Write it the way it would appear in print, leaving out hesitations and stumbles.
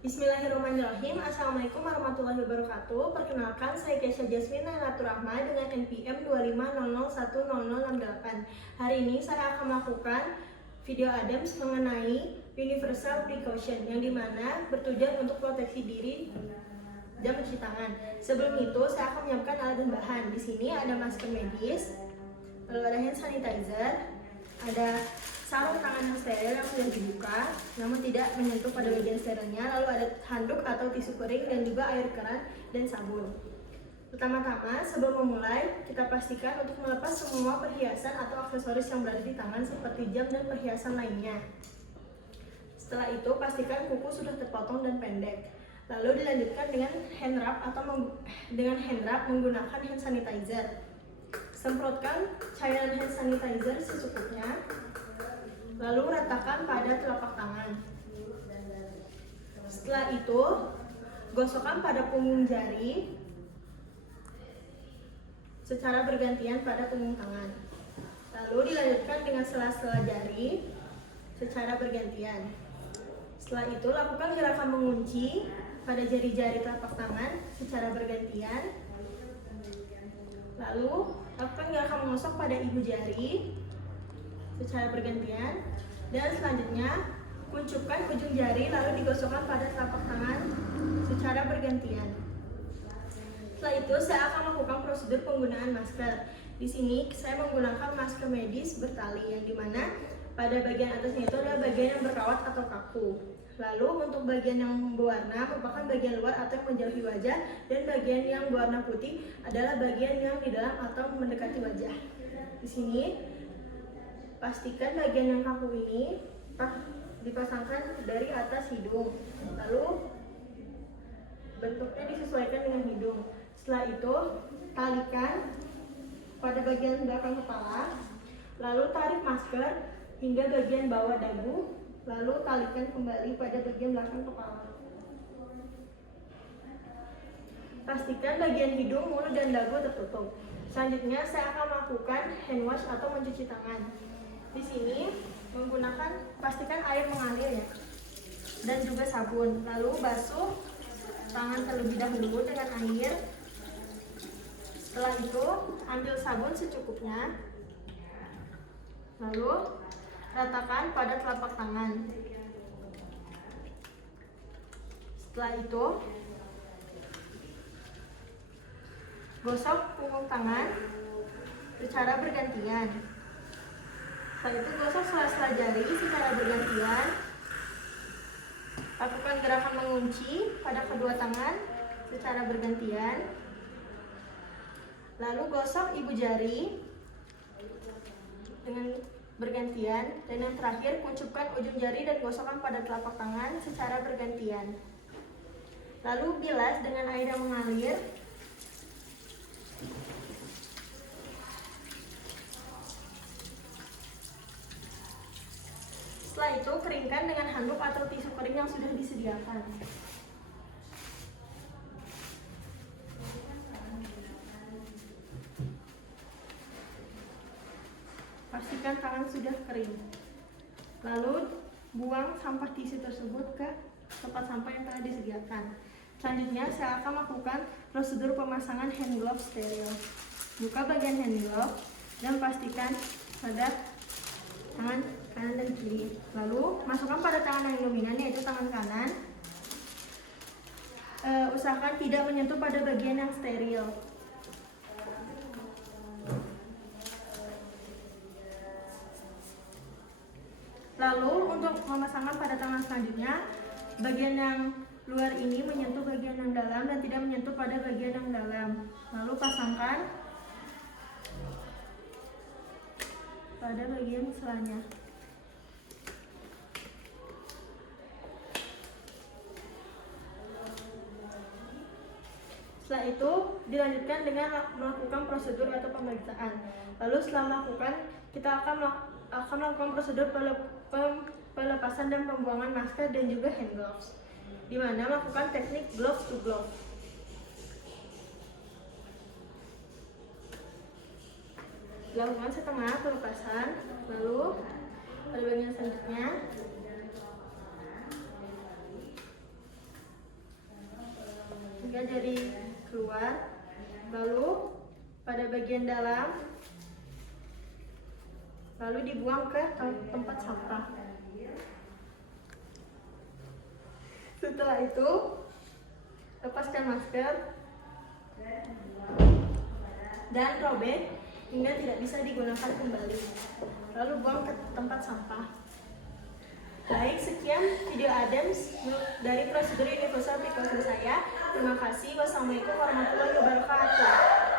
Bismillahirrahmanirrahim. Assalamualaikum warahmatullahi wabarakatuh. Perkenalkan, saya Kesha Jasmine Nainatur Rahma dengan NPM 250010068. Hari ini saya akan melakukan video Adams mengenai universal precaution, yang dimana bertujuan untuk proteksi diri dan mencuci tangan. Sebelum itu, saya akan menyiapkan alat dan bahan. Di sini ada masker medis, lalu ada hand sanitizer, ada sarung tangan yang steril yang sudah dibuka namun tidak menyentuh pada bagian sterilnya, lalu ada handuk atau tisu kering dan juga air keran dan sabun. Pertama-tama, sebelum memulai, kita pastikan untuk melepas semua perhiasan atau aksesoris yang berada di tangan seperti jam dan perhiasan lainnya. Setelah itu, pastikan kuku sudah terpotong dan pendek. Lalu dilanjutkan dengan hand rub menggunakan hand sanitizer. Semprotkan cairan hand sanitizer secukupnya, lalu ratakan pada telapak tangan. Setelah itu, gosokkan pada punggung jari secara bergantian pada punggung tangan. Lalu dilanjutkan dengan sela-sela jari secara bergantian. Setelah itu, lakukan gerakan mengunci pada jari-jari telapak tangan secara bergantian. Lalu, lakukan gerakan mengosok pada ibu jari secara bergantian. Dan selanjutnya, kuncupkan ujung jari lalu digosokkan pada telapak tangan secara bergantian. Setelah itu, saya akan melakukan prosedur penggunaan masker. Di sini, saya menggunakan masker medis bertali, yang dimana pada bagian atasnya itu adalah bagian yang berkawat atau kaku. Lalu untuk bagian yang berwarna merupakan bagian luar atau yang menjauhi wajah, dan bagian yang berwarna putih adalah bagian yang di dalam atau mendekati wajah. Di sini, pastikan bagian yang kaku ini dipasangkan dari atas hidung, lalu bentuknya disesuaikan dengan hidung. Setelah itu, talikan pada bagian belakang kepala, lalu tarik masker hingga bagian bawah dagu, lalu talikan kembali pada bagian belakang kepala. Pastikan bagian hidung, mulut, dan dagu tertutup. Selanjutnya, saya akan melakukan hand wash atau mencuci tangan. Di sini pastikan air mengalir ya, dan juga sabun. Lalu basuh tangan terlebih dahulu dengan air. Setelah itu, ambil sabun secukupnya. Lalu ratakan pada telapak tangan. Setelah itu, gosok punggung tangan secara bergantian. Setelah itu, gosok sela-sela jari secara bergantian. Lakukan gerakan mengunci pada kedua tangan secara bergantian. Lalu gosok ibu jari dengan bergantian. Dan yang terakhir, kuncupkan ujung jari dan gosokkan pada telapak tangan secara bergantian. Lalu bilas dengan air yang mengalir. Setelah itu, keringkan dengan handuk atau tisu kering yang sudah disediakan. Pastikan tangan sudah kering. Lalu, buang sampah tisu tersebut ke tempat sampah yang telah disediakan. Selanjutnya, saya akan melakukan prosedur pemasangan hand glove steril. Buka bagian hand glove dan pastikan pada tangan kanan dan kiri. Lalu masukkan pada tangan yang dominan, yaitu tangan kanan. Usahakan tidak menyentuh pada bagian yang steril. Lalu untuk memasangkan pada tangan selanjutnya, bagian yang luar ini menyentuh bagian yang dalam dan tidak menyentuh pada bagian yang dalam. Lalu pasangkan pada bagian selanya. Setelah itu, dilanjutkan dengan melakukan prosedur atau pemeriksaan. Lalu setelah melakukan, kita akan melakukan prosedur pelepasan dan pembuangan masker dan juga hand gloves, di mana melakukan teknik glove to glove. Dilakukan setengah pelepasan, lalu pada bagian selanjutnya hingga jari keluar. Lalu pada bagian dalam, lalu dibuang ke tempat sampah. Setelah itu, lepaskan masker dan robek hingga tidak bisa digunakan kembali. Lalu buang ke tempat sampah. Baik, sekian video Adams dari prosedur universal precaution saya. Terima kasih. Wassalamualaikum warahmatullahi wabarakatuh.